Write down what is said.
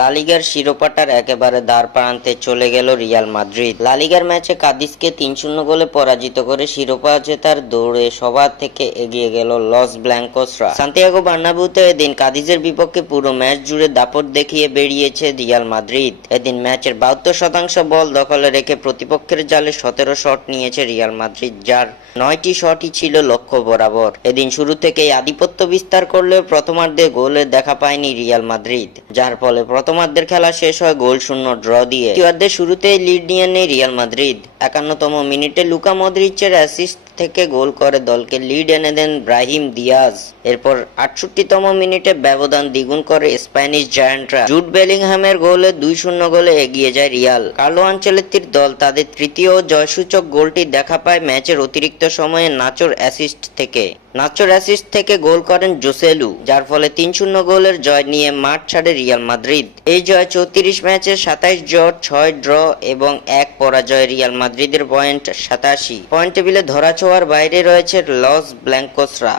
লা লিগার শিরোপাটার একেবারে দ্বার প্রান্তে চলে গেল রিয়াল মাদ্রিদ। লা লিগার ম্যাচে কাদিসকে ৩-০ গোলে পরাজিত করে শিরোপা জেতার দৌড়ে সবার থেকে এগিয়ে গেল লস ব্ল্যাঙ্কোসরা। সান্তিয়াগো বার্নাব্যুতে এদিন কাদিজের বিপক্ষে পুরো ম্যাচ জুড়ে দাপট দেখিয়ে বেরিয়েছে রিয়াল মাদ্রিদ। এদিন ম্যাচের ৭২% বল দখলে রেখে প্রতিপক্ষের জালে ১৭ শট নিয়েছে রিয়াল মাদ্রিদ, যার ৯টি শটই ছিল লক্ষ্য বরাবর। এদিন শুরু থেকেই আধিপত্য বিস্তার করলেও প্রথমার্ধে গোলের দেখা পায়নি রিয়াল মাদ্রিদ, যার ফলে প্রথমার্ধের খেলা শেষ হয় গোলশূন্য ড্র দিয়ে। দ্বিতীয়ার্ধের শুরুতেই লিড নিয়ে নেয় রিয়াল মাদ্রিদ। ৫১তম মিনিটে লুকা মদ্রিচের অ্যাসিস্ট থেকে গোল করে দলকে লিড এনে দেন ব্রাহিম দিয়াজ। এরপর ৬৮তম মিনিটে ব্যবধান দ্বিগুণ করে স্প্যানিশ জায়ান্টরা। জুড বেলিংহামের গোলে ২-০ গোলে এগিয়ে যায় রিয়াল। কার্লো আনচেলত্তির দল তাদের তৃতীয় জয়সূচক গোলটি দেখা পায় ম্যাচের অতিরিক্ত সময়ে নাচোর অ্যাসিস্ট থেকে গোল করেন জোসেলু, যার ফলে ৩-০ গোলের জয় নিয়ে মাঠ ছাড়ে রিয়াল মাদ্রিদ। এই জয় ৩৪ ম্যাচে ২৭ জয়, ৬ ড্র এবং ১ পরাজয়। রিয়াল মাদ্রিদের পয়েন্ট ৮৭। পয়েন্ট টেবিলে ধরাছোঁয়ার বাইরে রয়েছে লস ব্ল্যাঙ্কোসরা।